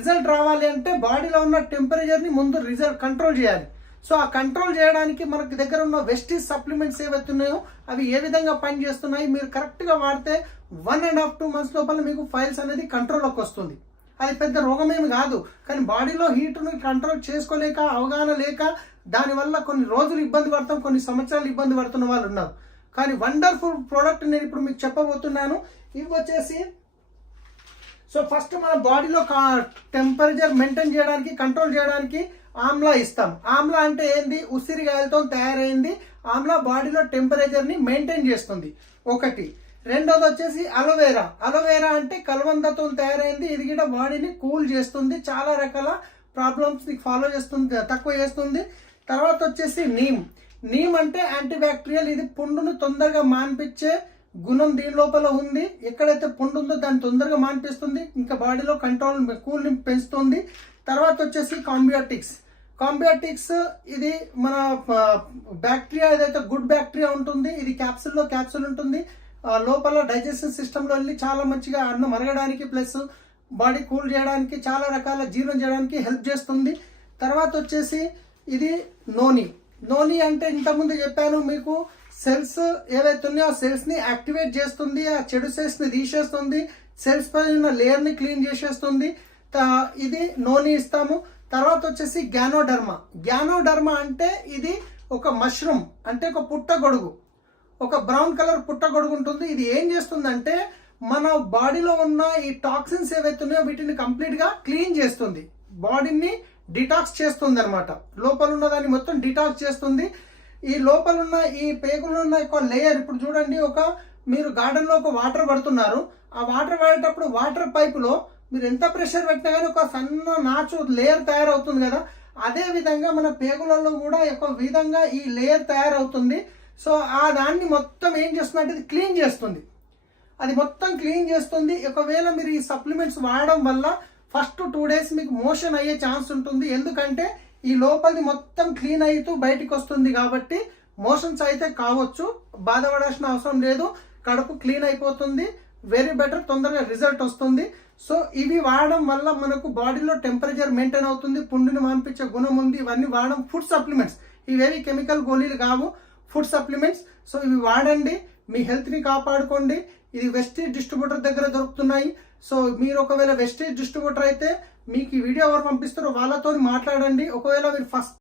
Result రావాలి అంటే బాడీలో ఉన్న టెంపరేచర్ని ముందు కంట్రోల్ చేయాలి. సో ఆ కంట్రోల్ చేయడానికి మనకి దగ్గర ఉన్న వెస్టీజ్ సప్లిమెంట్స్ ఏవైతే ఉన్నాయో అవి ఏ విధంగా పనిచేస్తున్నాయి, మీరు కరెక్ట్గా వాడితే 1.5 to 2 months లోపల మీకు ఫైల్స్ అనేది కంట్రోల్లోకి వస్తుంది. అది పెద్ద రోగమేమి కాదు, కానీ బాడీలో హీట్ను కంట్రోల్ చేసుకోలేక, అవగాహన లేక దానివల్ల కొన్ని రోజులు ఇబ్బంది పడతాం, కొన్ని సంవత్సరాలు ఇబ్బంది పడుతున్న వాళ్ళు ఉన్నారు. కానీ వండర్ఫుల్ ప్రోడక్ట్ నేను ఇప్పుడు మీకు చెప్పబోతున్నాను. ఇవి వచ్చేసి సో ఫస్ట్ మన బాడీలో టెంపరేచర్ మెయింటైన్ చేయడానికి, కంట్రోల్ చేయడానికి ఆమ్లా ఇస్తాం. ఆమ్లా అంటే ఏంది? ఉసిరికాయలతో తయారైంది. ఆమ్లా బాడీలో టెంపరేచర్ని మెయింటైన్ చేస్తుంది ఒకటి. రెండోది వచ్చేసి అలోవేరా. అలోవేరా అంటే కలవందతో తయారైంది. ఇది కూడా బాడీని కూల్ చేస్తుంది, చాలా రకాల ప్రాబ్లమ్స్ ఫాలో చేస్తుంది, తక్కువ చేస్తుంది. తర్వాత వచ్చేసి నీమ్ అంటే యాంటీ బ్యాక్టీరియల్. ఇది పుండును తొందరగా మాన్పించే గుణం దీని లోపల ఉంది. ఎక్కడైతే పుండు ఉందో దాన్ని తొందరగా మాన్పిస్తుంది, ఇంకా బాడీలో కూల్ని పెంచుతుంది. తర్వాత వచ్చేసి కాంబియాటిక్స్ ఇది మన బ్యాక్టీరియా ఏదైతే గుడ్ బ్యాక్టీరియా ఉంటుంది, ఇది క్యాప్సూల్ ఉంటుంది. లోపల డైజెషన్ సిస్టంలో వెళ్ళి చాలా మంచిగా అన్నం అరగడానికి ప్లస్ బాడీ కూల్ చేయడానికి, చాలా రకాల జీర్ణం చేయడానికి హెల్ప్ చేస్తుంది. తర్వాత వచ్చేసి ఇది నోని అంటే ఇంతకుముందు చెప్పాను మీకు, సెల్స్ ఏవైతే ఉన్నాయో ఆ సెల్స్ని యాక్టివేట్ చేస్తుంది, ఆ చెడు సెల్స్ని తీసేస్తుంది, సెల్స్ పై ఉన్న లేయర్ని క్లీన్ చేసేస్తుంది. ఇది నోని ఇస్తాము. తర్వాత వచ్చేసి గ్యానోడర్మా అంటే ఇది ఒక మష్రూమ్, అంటే ఒక పుట్టగొడుగు, ఒక బ్రౌన్ కలర్ పుట్టగొడుగు ఉంటుంది. ఇది ఏం చేస్తుందంటే మన బాడీలో ఉన్న ఈ టాక్సిన్స్ ఏవైతే ఉన్నాయో వీటిని కంప్లీట్గా క్లీన్ చేస్తుంది, బాడీని డిటాక్స్ చేస్తుంది అనమాట. లోపల ఉన్న దాన్ని మొత్తం డిటాక్స్ చేస్తుంది. ఈ లోపల ఉన్న ఈ పేగులో ఉన్న ఒక లేయర్, ఇప్పుడు చూడండి, మీరు గార్డెన్లో ఒక వాటర్ పడుతున్నారు, ఆ వాటర్ పడేటప్పుడు వాటర్ పైపులో మీరు ఎంత ప్రెషర్ పెట్టినా కానీ ఒక సన్న నాచు లేయర్ తయారవుతుంది కదా, అదే విధంగా మన పేగులలో కూడా ఒక విధంగా ఈ లేయర్ తయారవుతుంది. సో ఆ దాన్ని మొత్తం ఏం చేస్తుందంటే ఇది క్లీన్ చేస్తుంది, అది మొత్తం క్లీన్ చేస్తుంది. ఒకవేళ మీరు ఈ సప్లిమెంట్స్ వాడడం వల్ల ఫస్ట్ 2 days మీకు మోషన్ అయ్యే ఛాన్స్ ఉంటుంది, ఎందుకంటే ఈ లోపలిది మొత్తం క్లీన్ అవుతూ బయటికి వస్తుంది కాబట్టి మోషన్స్ అయితే కావచ్చు, బాధపడాల్సిన అవసరం లేదు, కడుపు క్లీన్ అయిపోతుంది, వెరీ బెటర్, తొందరగా రిజల్ట్ వస్తుంది. సో ఇవి వాడడం వల్ల మనకు బాడీలో టెంపరేచర్ మెయింటైన్ అవుతుంది, పుండుని మాన్పించే గుణం ఉంది. ఇవన్నీ వాడడం ఫుడ్ సప్లిమెంట్స్, ఇవేవి కెమికల్ గోళీలు కావు, ఫుడ్ సప్లిమెంట్స్. సో ఇవి వాడండి, మీ హెల్త్ని కాపాడుకోండి. ఇది వెస్టీజ్ డిస్ట్రిబ్యూటర్ దగ్గర దొరుకుతున్నాయి. సో మీరు ఒకవేళ వెస్టీజ్ డిస్ట్రిబ్యూటర్ అయితే మీకు ఈ వీడియో ఎవరు పంపిస్తారో వాళ్ళతో మాట్లాడండి. ఒకవేళ మీరు ఫస్ట్